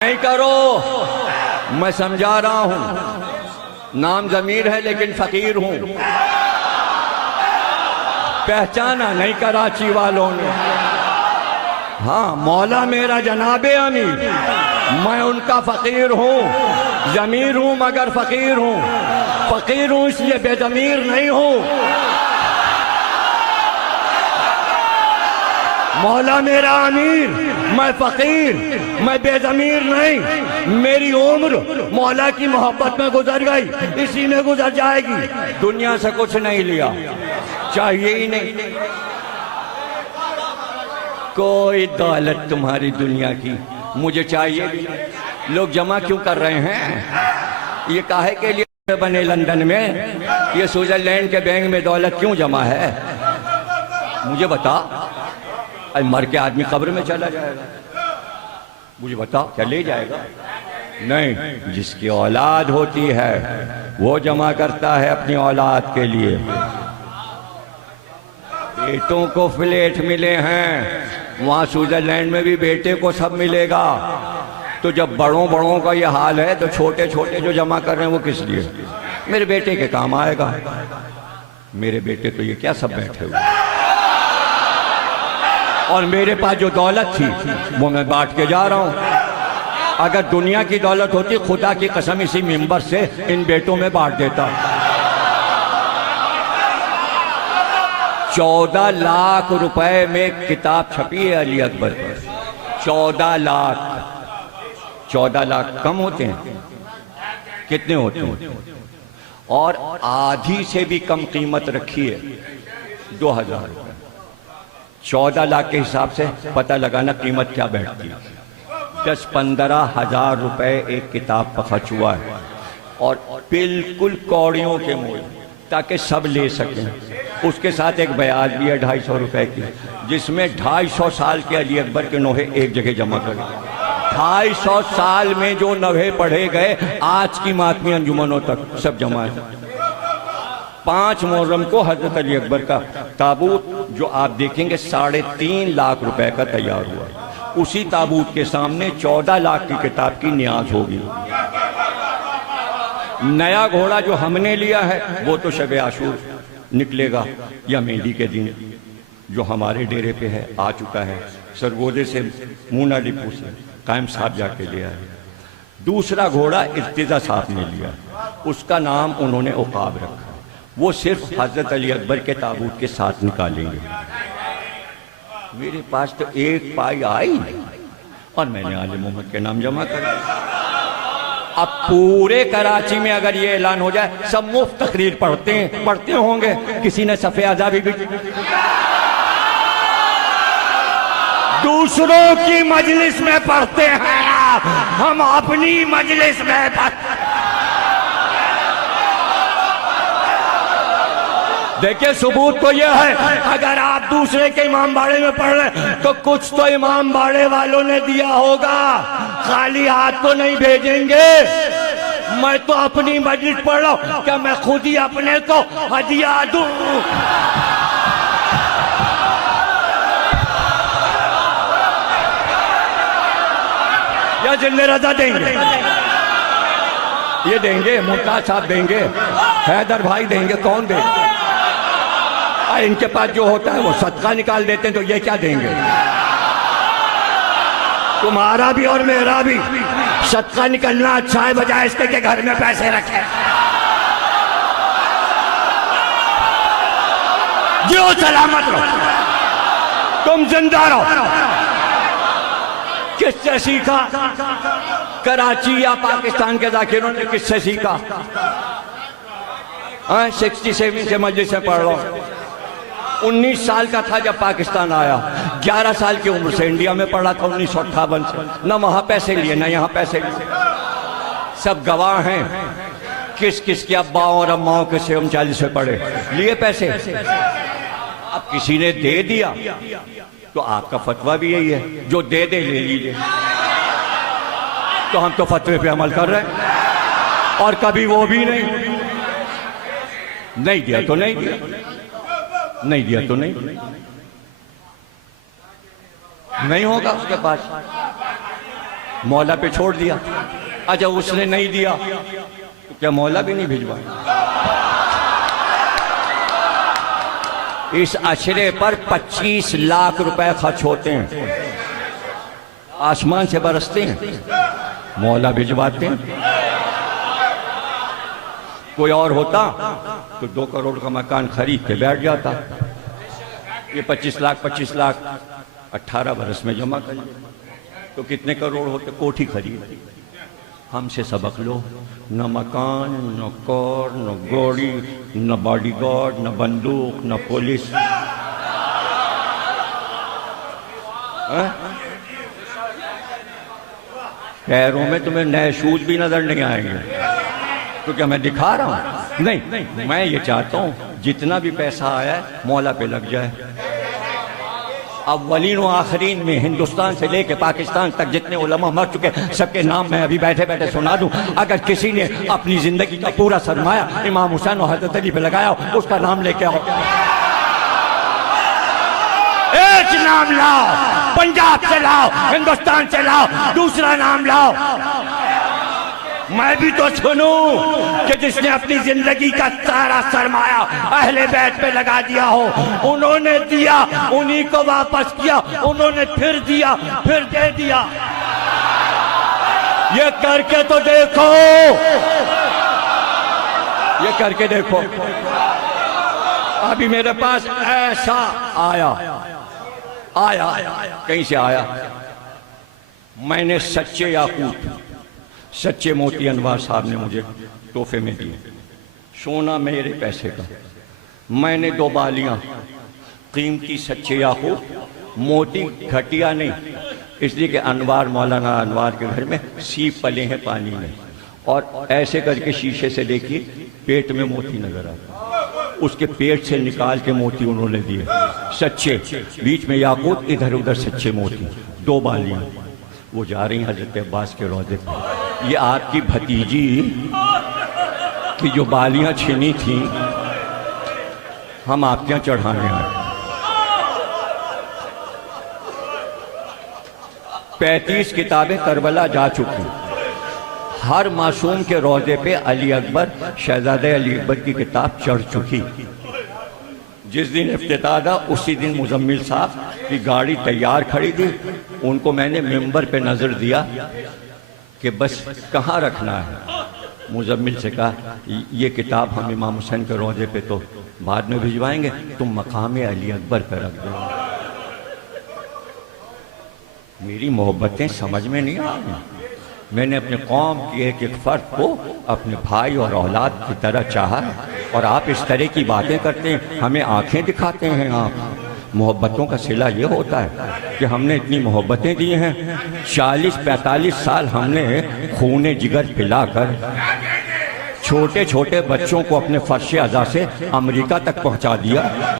नहीं करो, मैं समझा रहा हूं। नाम जमीर है लेकिन फकीर हूं। पहचाना नहीं कराची वालों ने। हाँ, मौला मेरा जनाबे अमीर, मैं उनका फकीर हूं। जमीर हूं मगर फकीर हूं। फकीर हूं इसलिए बेजमीर नहीं हूं। मौला मेरा अमीर, मैं फकीर, मैं बेजमीर नहीं। मेरी उम्र मौला की मोहब्बत में गुजर गई, इसी में गुजर जाएगी। दुनिया से कुछ नहीं लिया, चाहिए ही नहीं। कोई दौलत तुम्हारी दुनिया की मुझे चाहिए भी नहीं। लोग जमा क्यों कर रहे हैं? ये काहे के लिए बने लंदन में? ये स्विट्जरलैंड के बैंक में दौलत क्यों जमा है? मुझे बता। मर के आदमी कब्र में चला जाएगा, मुझे बता क्या ले जाएगा? नहीं, जिसकी औलाद होती है वो जमा करता है अपनी औलाद के लिए। बेटों को फ्लैट मिले हैं, वहां स्विट्जरलैंड में भी बेटे को सब मिलेगा। तो जब बड़ों बड़ों का ये हाल है तो छोटे छोटे जो जमा कर रहे हैं वो किस लिए? मेरे बेटे के काम आएगा। मेरे बेटे तो ये क्या सब बैठे हुए, और मेरे पास जो दौलत थी वो मैं बांट के जा रहा हूं। अगर दुनिया की दौलत होती, खुदा की कसम इसी मिंबर से इन बेटों में बांट देता। 14 लाख रुपए में किताब छपी है अली अकबर पर। 14 लाख। 14 लाख कम होते हैं? कितने होते हैं? और आधी से भी कम कीमत रखी है 2000 रुपए। 14 लाख के हिसाब से पता लगाना कीमत क्या बैठती है। 10-15 हजार रुपए एक किताब पर खर्च हुआ है, और बिल्कुल कौड़ियों के मोल, ताकि सब ले सकें। उसके साथ एक ब्याज भी है 250 रुपए की, जिसमें 250 साल के अली अकबर के नोहे एक जगह जमा करे। 250 साल में जो नोहे पढ़े गए आज की मातमी अंजुमनों तक सब जमा है। 5 मुहर्रम को हजरत अली अकबर का ताबूत जो आप देखेंगे 3.5 लाख रुपए का तैयार हुआ। उसी ताबूत के सामने 14 लाख की किताब की न्याज होगी। नया घोड़ा जो हमने लिया है वो तो शब आशूर निकलेगा या मेहंदी के दिन, जो हमारे डेरे पे है, आ चुका है। सरगोदे से मूना डिपू से कायम साहब जाके लिया है। दूसरा घोड़ा इर्तिजा साहब ने लिया, उसका नाम उन्होंने उकाब रखा। वो सिर्फ हजरत अली अकबर के ताबूत के साथ निकालेंगे। मेरे पास तो एक पाई आई और मैंने आले मोहम्मद के नाम जमा कर। अब पूरे कराची में अगर ये ऐलान हो जाए सब मुफ्त तकरीर पढ़ते होंगे। किसी ने सफ़े आज़ादी भी दूसरों की मजलिस में पढ़ते हैं, हम अपनी मजलिस में पढ़ते। देखिए, सबूत तो यह है, अगर आप दूसरे के इमाम बाड़े में पढ़ रहे तो कुछ तो इमाम बाड़े वालों ने दिया होगा। खाली हाथ तो नहीं भेजेंगे। मैं तो अपनी मस्जिद पढ़ रहा हूं, क्या मैं खुद ही अपने को हदिया दूं? या जिंदे रजा देंगे? ये देंगे, मुमताज साहब देंगे, हैदर भाई देंगे, कौन देंगे? इनके पास जो होता है वो सदका निकाल देते हैं, तो ये क्या देंगे? तुम्हारा भी और मेरा भी सदका निकलना अच्छा है, बजाय इसके के घर में पैसे रखे। जो सलामत रहो, तुम जिंदा रहो। किससे सीखा? कराची या पाकिस्तान के जाकिरों ने किससे सीखा? 67 से मस्जिद से पढ़ लो। 19 साल का था जब पाकिस्तान आया, 11 साल की उम्र से इंडिया में पढ़ा था 1958 से। न वहाँ पैसे लिए न यहाँ पैसे लिए। सब गवाह हैं किस किस के अब्बाओं और अम्माओं के से हम 40 से पढ़े, लिए पैसे। अब किसी ने दे दिया तो आपका फतवा भी यही है, जो दे दे ले लीजिए। तो हम तो फतवे पे अमल कर रहे हैं, और कभी वो भी नहीं दिया तो नहीं दिया, नहीं दिया तो नहीं होगा उसके पास। मौला पे छोड़ दिया। अच्छा उसने नहीं दिया तो क्या मौला भी नहीं भिजवाया? इस अशरे पर 25 लाख रुपए खर्च होते हैं, आसमान से बरसते हैं, मौला भिजवाते हैं। कोई और होता तो 2 करोड़ का मकान खरीद के बैठ जाता। ये 25 लाख 18 बरस में जमा कर लिया तो कितने करोड़ होते? कोठी खरीद। हमसे सबक लो, न मकान, न कार, न गाड़ी, न बॉडीगार्ड, न बंदूक, न पुलिस। पैरों में तुम्हें नए शूज भी नजर नहीं आएंगे। तो क्या मैं दिखा रहा हूं? नहीं, मैं ये चाहता हूं जितना भी पैसा आया है मौला पे लग जाए। अव्वलीन व आखिरीन में हिंदुस्तान से लेके पाकिस्तान तक जितने उलमा मर चुके सबके नाम मैं अभी बैठे बैठे सुना दूं। अगर किसी ने अपनी जिंदगी का पूरा सरमाया इमाम हुसैन और हजरत अली पे लगाया उसका नाम लेके आओ। एक नाम लाओ, पंजाब से लाओ, हिंदुस्तान से लाओ, दूसरा नाम लाओ। मैं भी तो सुनूं कि जिसने अपनी जिंदगी का सारा सरमाया अहले बैत पे लगा दिया हो, उन्होंने दिया, उन्हीं को वापस किया, उन्होंने फिर दिया, फिर दे दिया। ये करके तो देखो, ये करके देखो। अभी मेरे पास ऐसा आया कहीं से आया, मैंने सच्चे याकूत सच्चे मोती अनवार साहब ने मुझे तोहफे में दिए। सोना मेरे पैसे का। मैंने 2 बालियां कीमती सच्चे याकूत, मोती घटिया नहीं, इसलिए कि अनवार मौलाना अनवार के घर में सीप पले हैं पानी में, और ऐसे करके शीशे से देखिए पेट में मोती नजर आता, उसके पेट से निकाल के मोती उन्होंने दिए सच्चे, बीच में याकूत, इधर उधर सच्चे मोती। 2 बालियां वो जा रही हैं हजरत अब्बास के रोज़े पर। ये आपकी भतीजी की जो बालियां छीनी थी हम आपके यहाँ चढ़ाने आए। 35 किताबें करबला जा चुकी। हर मासूम के रोज़े पे अली अकबर, शहजादे अली अकबर की किताब चढ़ चुकी। जिस दिन इफ्तिताह था उसी दिन मुजम्मिल साहब की गाड़ी तैयार खड़ी थी, उनको मैंने मिंबर पे नजर दिया कि बस कहाँ रखना है। मुजम्मिल से कहा ये किताब हम इमाम हुसैन के रोज़े पे तो बाद में भिजवाएंगे, तुम मकाम अली अकबर पे रख दो। मेरी मोहब्बतें समझ में नहीं आ रही। मैंने अपने कौम की एक एक फर्द को अपने भाई और औलाद की तरह चाहा, और आप इस तरह की बातें करते हैं, हमें आंखें दिखाते हैं। आप मोहब्बतों का सिला ये होता है कि हमने इतनी मोहब्बतें दी हैं, 40-45 साल हमने खूने जिगर पिलाकर छोटे छोटे बच्चों को अपने फर्श अज़ा से अमेरिका तक पहुंचा दिया।